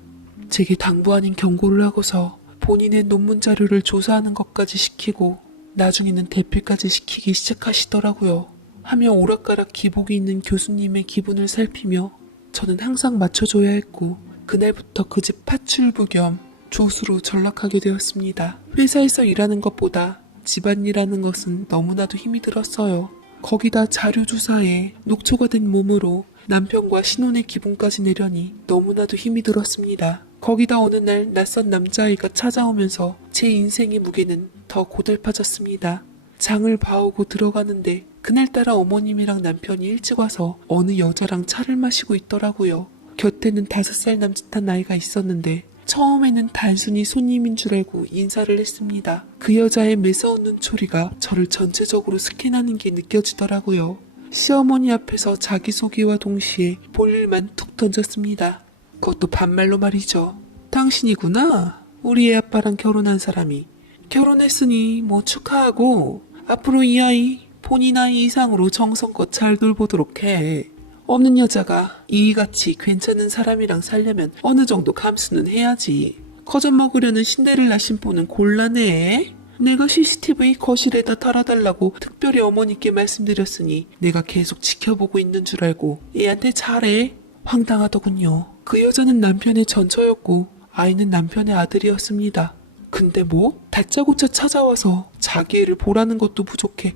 제게 당부 아닌 경고를 하고서 본인의 논문 자료를 조사하는 것까지 시키고 나중에는 대필까지 시키기 시작하시더라고요. 하며 오락가락 기복이 있는 교수님의 기분을 살피며 저는 항상 맞춰줘야 했고 그날부터 그 집 파출부 겸 조수로 전락하게 되었습니다. 회사에서 일하는 것보다 집안일하는 것은 너무나도 힘이 들었어요. 거기다 자료 조사에 녹초가 된 몸으로 남편과 신혼의 기분까지 내려니 너무나도 힘이 들었습니다. 거기다 어느 날 낯선 남자아이가 찾아오면서 제 인생의 무게는 더 고달파졌습니다. 장을 봐오고 들어가는데 그날따라 어머님이랑 남편이 일찍 와서 어느 여자랑 차를 마시고 있더라고요. 곁에는 5살 남짓한 아이가 있었는데 처음에는 단순히 손님인 줄 알고 인사를 했습니다. 그 여자의 매서운 눈초리가 저를 전체적으로 스캔하는 게 느껴지더라고요. 시어머니 앞에서 자기소개와 동시에 볼일만 툭 던졌습니다. 그것도 반말로 말이죠. 당신이구나. 우리 애 아빠랑 결혼한 사람이. 결혼했으니 뭐 축하하고 앞으로 이 아이 본인 아이 이상으로 정성껏 잘 돌보도록 해. 없는 여자가 이같이 괜찮은 사람이랑 살려면 어느 정도 감수는 해야지. 거저 먹으려는 신데렐라 신부는 곤란해. 내가 CCTV 거실에다 달아달라고 특별히 어머니께 말씀드렸으니 내가 계속 지켜보고 있는 줄 알고 애한테 잘해. 황당하더군요. 그 여자는 남편의 전처였고 아이는 남편의 아들이었습니다. 근데 뭐 다짜고짜 찾아와서 자기 애를 보라는 것도 부족해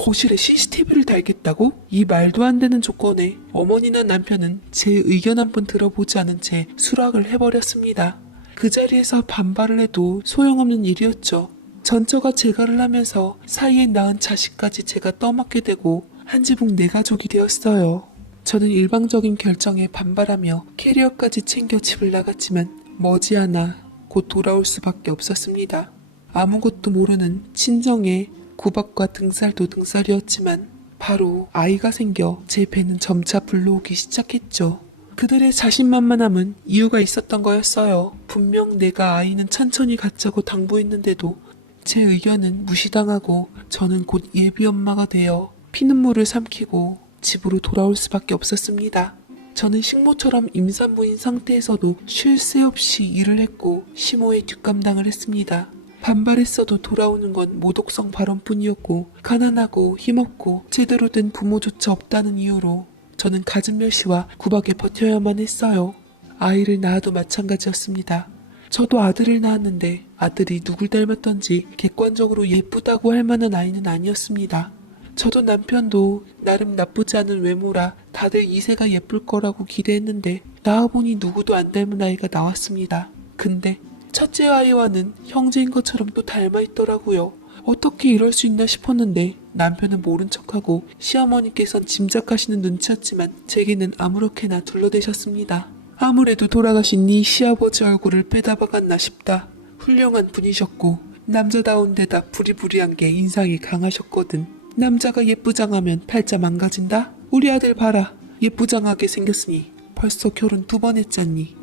거실에 CCTV를 달겠다고? 이 말도 안 되는 조건에 어머니나 남편은 제 의견 한번 들어보지 않은 채 수락을 해버렸습니다. 그 자리에서 반발을 해도 소용없는 일이었죠. 전처가 재가를 하면서 사이에 낳은 자식까지 제가 떠맡게 되고 한 지붕 네 가족이 되었어요. 저는 일방적인 결정에 반발하며 캐리어까지 챙겨 집을 나갔지만 머지않아 곧 돌아올 수밖에 없었습니다. 아무것도 모르는 친정의 구박과 등살도 등살이었지만 바로 아이가 생겨 제 배는 점차 불러오기 시작했죠. 그들의 자신만만함은 이유가 있었던 거였어요. 분명 내가 아이는 천천히 갖자고 당부했는데도 제 의견은 무시당하고 저는 곧 예비 엄마가 되어 피눈물을 삼키고 집으로 돌아올 수밖에 없었습니다. 저는 식모처럼 임산부인 상태에서도 쉴 새 없이 일을 했고 시모의 뒷감당을 했습니다. 반발했어도 돌아오는 건 모독성 발언뿐이었고 가난하고 힘없고 제대로 된 부모조차 없다는 이유로 저는 갖은 멸시와 구박에 버텨야만 했어요. 아이를 낳아도 마찬가지였습니다. 저도 아들을 낳았는데 아들이 누굴 닮았던지 객관적으로 예쁘다고 할 만한 아이는 아니었습니다. 저도 남편도 나름 나쁘지 않은 외모라 다들 이세가 예쁠 거라고 기대했는데 낳아보니 누구도 안 닮은 아이가 나왔습니다. 근데 첫째 아이와는 형제인 것처럼 또 닮아있더라고요. 어떻게 이럴 수 있나 싶었는데 남편은 모른 척하고 시어머니께선 짐작하시는 눈치였지만 제게는 아무렇게나 둘러대셨습니다. 아무래도 돌아가신 네 시아버지 얼굴을 빼다 박았나 싶다. 훌륭한 분이셨고 남자다운 데다 부리부리한 게 인상이 강하셨거든. 남자가 예쁘장하면 팔자 망가진다? 우리 아들 봐라. 예쁘장하게 생겼으니 벌써 결혼 2번 했잖니.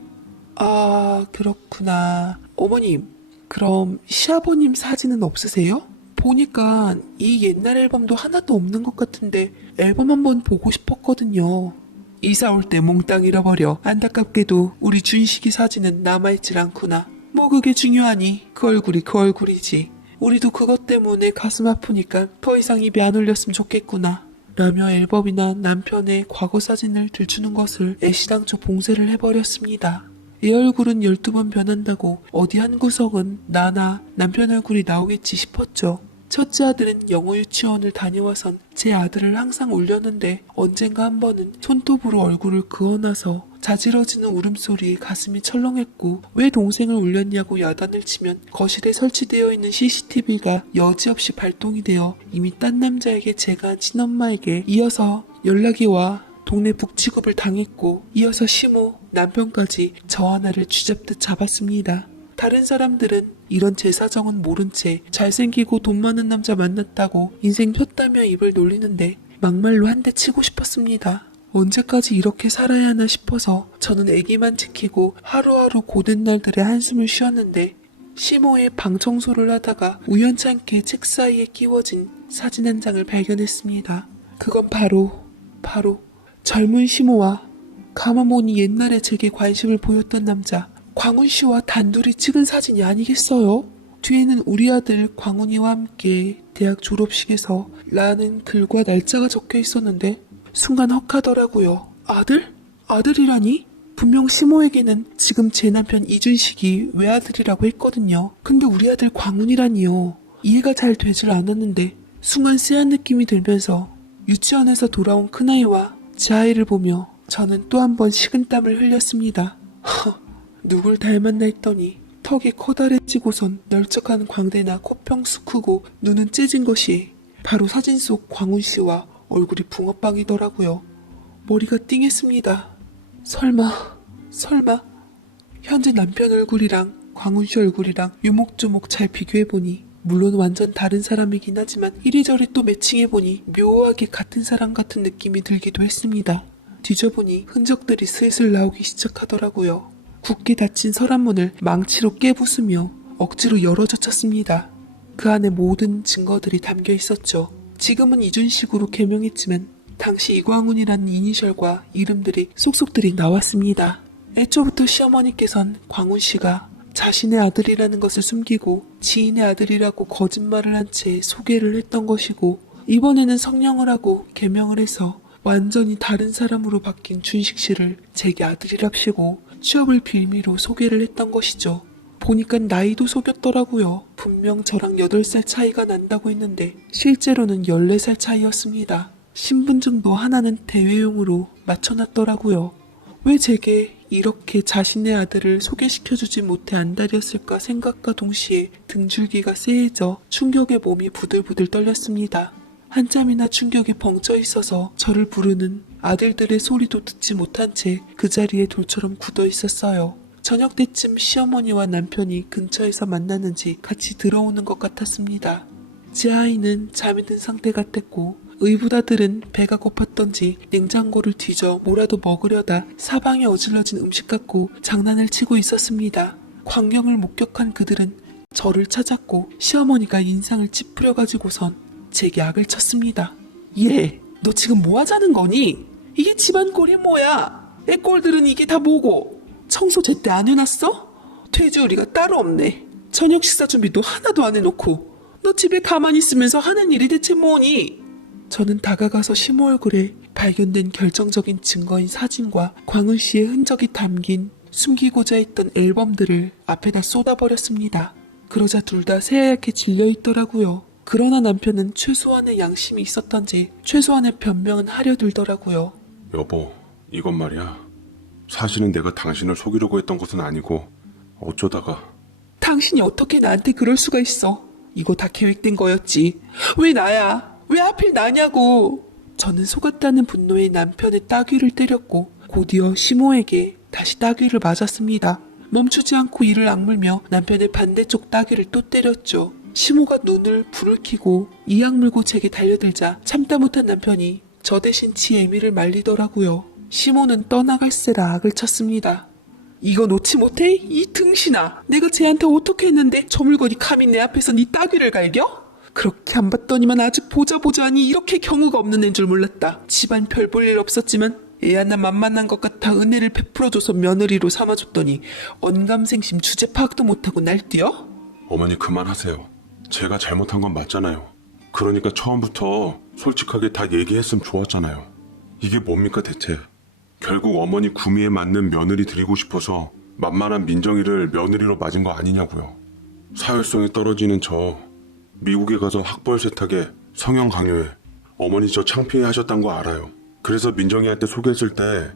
아, 그렇구나. 어머님, 그럼 시아버님 사진은 없으세요? 보니까 이 옛날 앨범도 하나도 없는 것 같은데 앨범 한번 보고 싶었거든요. 이사 올 때 몽땅 잃어버려. 안타깝게도 우리 준식이 사진은 남아있질 않구나. 뭐 그게 중요하니? 그 얼굴이 그 얼굴이지. 우리도 그것 때문에 가슴 아프니까 더 이상 입에 안 올렸으면 좋겠구나. 라며 앨범이나 남편의 과거 사진을 들추는 것을 애시당초 봉쇄를 해버렸습니다. 애 얼굴은 12번 변한다고 어디 한 구석은 나나 남편 얼굴이 나오겠지 싶었죠. 첫째 아들은 영어 유치원을 다녀와선 제 아들을 항상 올렸는데 언젠가 한 번은 손톱으로 얼굴을 그어놔서 자지러지는 울음소리에 가슴이 철렁했고 왜 동생을 울렸냐고 야단을 치면 거실에 설치되어 있는 CCTV가 여지없이 발동이 되어 이미 딴 남자에게 제가 한 친엄마에게 이어서 연락이 와 동네 북취급을 당했고 이어서 시모, 남편까지 저 하나를 쥐잡듯 잡았습니다. 다른 사람들은 이런 제 사정은 모른 채 잘생기고 돈 많은 남자 만났다고 인생 폈다며 입을 놀리는데 막말로 한 대 치고 싶었습니다. 언제까지 이렇게 살아야 하나 싶어서 저는 애기만 지키고 하루하루 고된 날들의 한숨을 쉬었는데 시모의 방 청소를 하다가 우연찮게 책 사이에 끼워진 사진 한 장을 발견했습니다. 그건 바로 젊은 시모와 가만보니 옛날에 제게 관심을 보였던 남자 광훈 씨와 단둘이 찍은 사진이 아니겠어요? 뒤에는 우리 아들 광훈이와 함께 대학 졸업식에서 라는 글과 날짜가 적혀 있었는데 순간 헉하더라고요. 아들? 아들이라니? 분명 시모에게는 지금 제 남편 이준식이 외아들이라고 했거든요. 근데 우리 아들 광훈이라니요. 이해가 잘 되질 않았는데 순간 쎄한 느낌이 들면서 유치원에서 돌아온 큰아이와 제 아이를 보며 저는 또 한 번 식은땀을 흘렸습니다. 누굴 닮았나 했더니 턱이 커다래지고선 널쩍한 광대나 코평수 크고 눈은 째진 것이 바로 사진 속 광훈 씨와 얼굴이 붕어빵이더라고요. 머리가 띵했습니다. 설마 현재 남편 얼굴이랑 광훈 씨 얼굴이랑 유목조목 잘 비교해보니 물론 완전 다른 사람이긴 하지만 이리저리 또 매칭해보니 묘하게 같은 사람 같은 느낌이 들기도 했습니다. 뒤져보니 흔적들이 슬슬 나오기 시작하더라고요. 굳게 닫힌 서랍문을 망치로 깨부수며 억지로 열어젖혔습니다. 그 안에 모든 증거들이 담겨 있었죠. 지금은 이준식으로 개명했지만 당시 이광훈이라는 이니셜과 이름들이 속속들이 나왔습니다. 애초부터 시어머니께선 광훈 씨가 자신의 아들이라는 것을 숨기고 지인의 아들이라고 거짓말을 한 채 소개를 했던 것이고 이번에는 성령을 하고 개명을 해서 완전히 다른 사람으로 바뀐 준식 씨를 제게 아들이랍시고 취업을 빌미로 소개를 했던 것이죠. 보니까 나이도 속였더라고요. 분명 저랑 8살 차이가 난다고 했는데 실제로는 14살 차이였습니다. 신분증도 하나는 대회용으로 맞춰놨더라고요. 왜 제게 이렇게 자신의 아들을 소개시켜주지 못해 안달이었을까 생각과 동시에 등줄기가 쎄해져 충격에 몸이 부들부들 떨렸습니다. 한참이나 충격에 벙쪄 있어서 저를 부르는 아들들의 소리도 듣지 못한 채 그 자리에 돌처럼 굳어 있었어요. 저녁 때쯤 시어머니와 남편이 근처에서 만나는지 같이 들어오는 것 같았습니다. 제 아이는 잠이 든 상태 같았고 의붓아들은 배가 고팠던지 냉장고를 뒤져 뭐라도 먹으려다 사방에 어질러진 음식 갖고 장난을 치고 있었습니다. 광경을 목격한 그들은 저를 찾았고 시어머니가 인상을 찌푸려가지고선 제게 악을 쳤습니다. 얘, 너 지금 뭐 하자는 거니? 이게 집안 꼴이 뭐야? 애 꼴들은 이게 다 뭐고? 청소 제때 안 해놨어? 돼지우리가 따로 없네. 저녁 식사 준비도 하나도 안 해놓고 너 집에 가만히 있으면서 하는 일이 대체 뭐니? 저는 다가가서 시모 얼굴에 발견된 결정적인 증거인 사진과 광은 씨의 흔적이 담긴 숨기고자 했던 앨범들을 앞에다 쏟아버렸습니다. 그러자 둘 다 새하얗게 질려있더라고요. 그러나 남편은 최소한의 양심이 있었던지 최소한의 변명은 하려 들더라고요. 여보, 이건 말이야. 사실은 내가 당신을 속이려고 했던 것은 아니고 어쩌다가. 당신이 어떻게 나한테 그럴 수가 있어? 이거 다 계획된 거였지. 왜 나야? 왜 하필 나냐고. 저는 속았다는 분노에 남편의 따귀를 때렸고 곧이어 시모에게 다시 따귀를 맞았습니다. 멈추지 않고 이를 악물며 남편의 반대쪽 따귀를 또 때렸죠. 시모가 눈을 불을 켜고 이악 물고 제게 달려들자 참다 못한 남편이 저 대신 지 애미를 말리더라고요. 시모는 떠나갈세라 악을 쳤습니다. 이거 놓지 못해? 이 등신아, 내가 쟤한테 어떻게 했는데 저 물건이 감히 내 앞에서 네 따귀를 갈겨? 그렇게 안 봤더니만 아주 보자 하니 이렇게 경우가 없는 애인 줄 몰랐다. 집안 별 볼 일 없었지만 애 하나 만만한 것 같아 은혜를 베풀어줘서 며느리로 삼아줬더니 언감생심 주제 파악도 못하고 날뛰어? 어머니 그만하세요. 제가 잘못한 건 맞잖아요. 그러니까 처음부터 솔직하게 다 얘기했으면 좋았잖아요. 이게 뭡니까 대체? 결국 어머니 구미에 맞는 며느리 드리고 싶어서 만만한 민정이를 며느리로 맞은 거 아니냐고요. 사회성이 떨어지는 저 미국에 가서 학벌 세탁에 성형 강요에 어머니 저 창피해 하셨단 거 알아요. 그래서 민정이한테 소개했을 때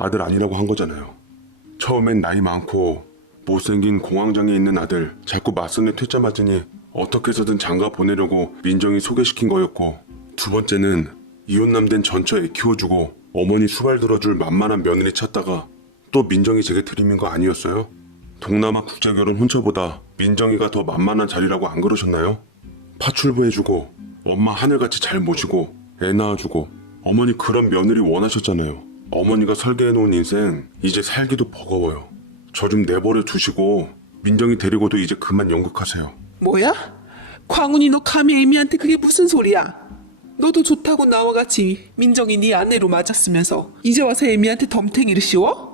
아들 아니라고 한 거잖아요. 처음엔 나이 많고 못생긴 공황장애 있는 아들 자꾸 맞선에 퇴짜 맞으니 어떻게 해서든 장가 보내려고 민정이 소개시킨 거였고, 두 번째는 이혼남 된 전처 애 키워주고 어머니 수발 들어줄 만만한 며느리 찾다가 또 민정이 제게 들이민 거 아니었어요? 동남아 국제결혼 혼처보다 민정이가 더 만만한 자리라고 안 그러셨나요? 파출부 해주고 엄마 하늘같이 잘 모시고 애 낳아주고 어머니 그런 며느리 원하셨잖아요. 어머니가 설계해놓은 인생 이제 살기도 버거워요. 저 좀 내버려 두시고 민정이 데리고도 이제 그만 연극하세요. 뭐야? 광훈이 너 감히 애미한테 그게 무슨 소리야? 너도 좋다고 나와 같이 민정이 네 아내로 맞았으면서 이제 와서 애미한테 덤탱이를 씌워?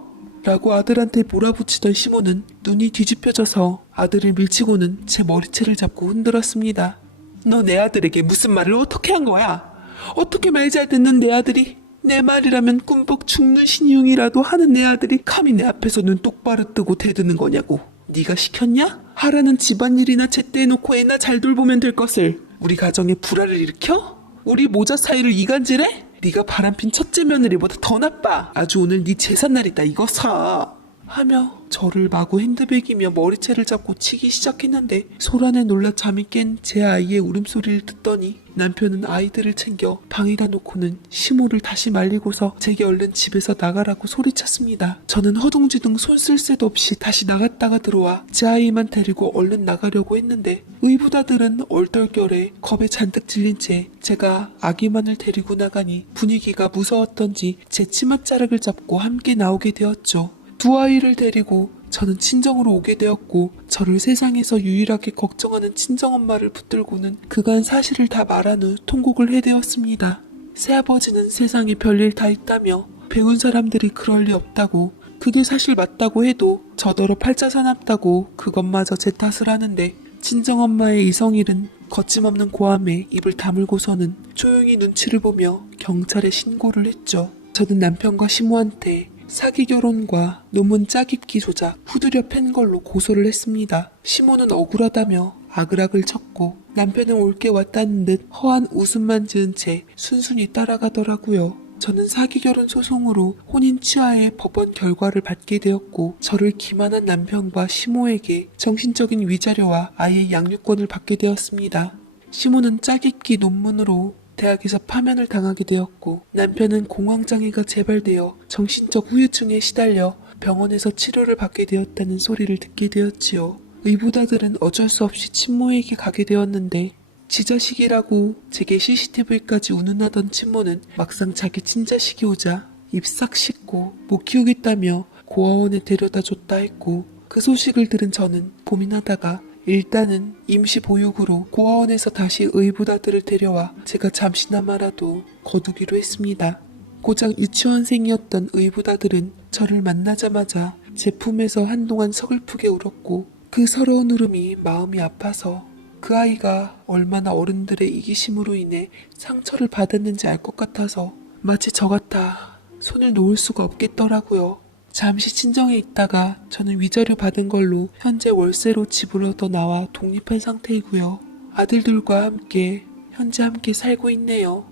라고 아들한테 몰아붙이던 시모는 눈이 뒤집혀져서 아들을 밀치고는 제 머리채를 잡고 흔들었습니다. 너 내 아들에게 무슨 말을 어떻게 한 거야? 어떻게 말 잘 듣는 내 아들이 내 말이라면 꿈뻑 죽는 신용이라도 하는 내 아들이 감히 내 앞에서 눈 똑바로 뜨고 대드는 거냐고. 네가 시켰냐? 하라는 집안일이나 제때 해놓고 애나 잘 돌보면 될 것을 우리 가정에 불화를 일으켜? 우리 모자 사이를 이간질해? 네가 바람핀 첫째 며느리보다 더 나빠. 아주 오늘 네 제삿날이다 이거 사. 하며 저를 마구 핸드백이며 머리채를 잡고 치기 시작했는데 소란에 놀라 잠이 깬 제 아이의 울음소리를 듣더니 남편은 아이들을 챙겨 방에다 놓고는 시모를 다시 말리고서 제게 얼른 집에서 나가라고 소리쳤습니다. 저는 허둥지둥 손 쓸 새도 없이 다시 나갔다가 들어와 제 아이만 데리고 얼른 나가려고 했는데 의붓아들은 얼떨결에 겁에 잔뜩 질린 채 제가 아기만을 데리고 나가니 분위기가 무서웠던지 제 치맛자락을 잡고 함께 나오게 되었죠. 두 아이를 데리고 저는 친정으로 오게 되었고 저를 세상에서 유일하게 걱정하는 친정엄마를 붙들고는 그간 사실을 다 말한 후 통곡을 해대었습니다. 새아버지는 세상에 별일 다 있다며 배운 사람들이 그럴 리 없다고, 그게 사실 맞다고 해도 저더러 팔자 사납다고 그것마저 제 탓을 하는데 친정엄마의 이성일은 거침없는 고함에 입을 다물고서는 조용히 눈치를 보며 경찰에 신고를 했죠. 저는 남편과 시모한테 사기 결혼과 논문 짜깁기 조작, 후드려 팬 걸로 고소를 했습니다. 시모는 억울하다며 아그락을 쳤고 남편은 올게 왔다는 듯 허한 웃음만 지은 채 순순히 따라가더라고요. 저는 사기 결혼 소송으로 혼인 취하의 법원 결과를 받게 되었고 저를 기만한 남편과 시모에게 정신적인 위자료와 아이의 양육권을 받게 되었습니다. 시모는 짜깁기 논문으로 대학에서 파면을 당하게 되었고 남편은 공황장애가 재발되어 정신적 후유증에 시달려 병원에서 치료를 받게 되었다는 소리를 듣게 되었지요. 의붓아들은 어쩔 수 없이 친모에게 가게 되었는데 지자식이라고 제게 CCTV까지 운운하던 친모는 막상 자기 친자식이 오자 입 싹 씻고 못 키우겠다며 고아원에 데려다 줬다 했고 그 소식을 들은 저는 고민하다가 일단은 임시 보육으로 고아원에서 다시 의붓아들을 데려와 제가 잠시나마라도 거두기로 했습니다. 고작 유치원생이었던 의붓아들은 저를 만나자마자 제 품에서 한동안 서글프게 울었고 그 서러운 울음이 마음이 아파서 그 아이가 얼마나 어른들의 이기심으로 인해 상처를 받았는지 알 것 같아서 마치 저 같아 손을 놓을 수가 없겠더라고요. 잠시 친정에 있다가 저는 위자료 받은 걸로 현재 월세로 집을 얻어 나와 독립한 상태이고요. 아들들과 함께 현재 함께 살고 있네요.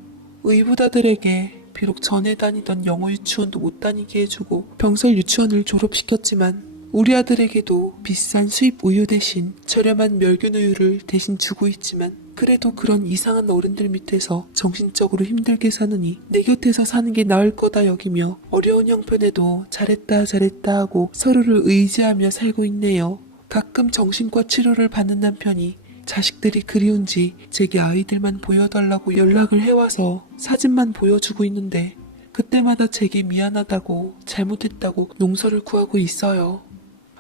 의붓아들에게 비록 전에 다니던 영어 유치원도 못 다니게 해주고 병설 유치원을 졸업시켰지만 우리 아들에게도 비싼 수입 우유 대신 저렴한 멸균 우유를 대신 주고 있지만 그래도 그런 이상한 어른들 밑에서 정신적으로 힘들게 사느니 내 곁에서 사는 게 나을 거다 여기며 어려운 형편에도 잘했다 잘했다 하고 서로를 의지하며 살고 있네요. 가끔 정신과 치료를 받는 남편이 자식들이 그리운지 제게 아이들만 보여달라고 연락을 해와서 사진만 보여주고 있는데 그때마다 제게 미안하다고 잘못했다고 용서를 구하고 있어요.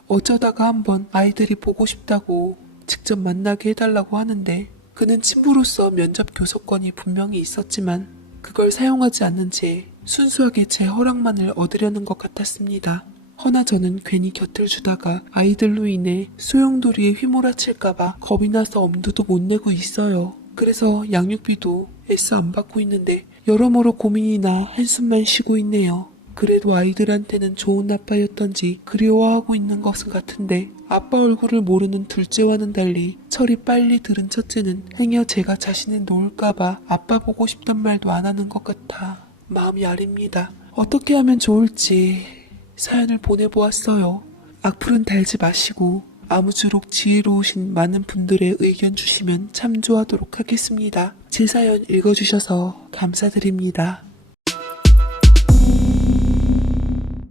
어쩌다가 한번 아이들이 보고 싶다고 직접 만나게 해달라고 하는데 그는 친부로서 면접 교섭권이 분명히 있었지만 그걸 사용하지 않는 채 순수하게 제 허락만을 얻으려는 것 같았습니다. 허나 저는 괜히 곁을 주다가 아이들로 인해 소용돌이에 휘몰아칠까봐 겁이 나서 엄두도 못 내고 있어요. 그래서 양육비도 애써 안 받고 있는데 여러모로 고민이나 한숨만 쉬고 있네요. 그래도 아이들한테는 좋은 아빠였던지 그리워하고 있는 것은 같은데 아빠 얼굴을 모르는 둘째와는 달리 철이 빨리 들은 첫째는 행여 제가 자신을 놓을까봐 아빠 보고 싶단 말도 안 하는 것 같아 마음이 아립니다. 어떻게 하면 좋을지 사연을 보내보았어요. 악플은 달지 마시고 아무쪼록 지혜로우신 많은 분들의 의견 주시면 참조하도록 하겠습니다. 제 사연 읽어주셔서 감사드립니다.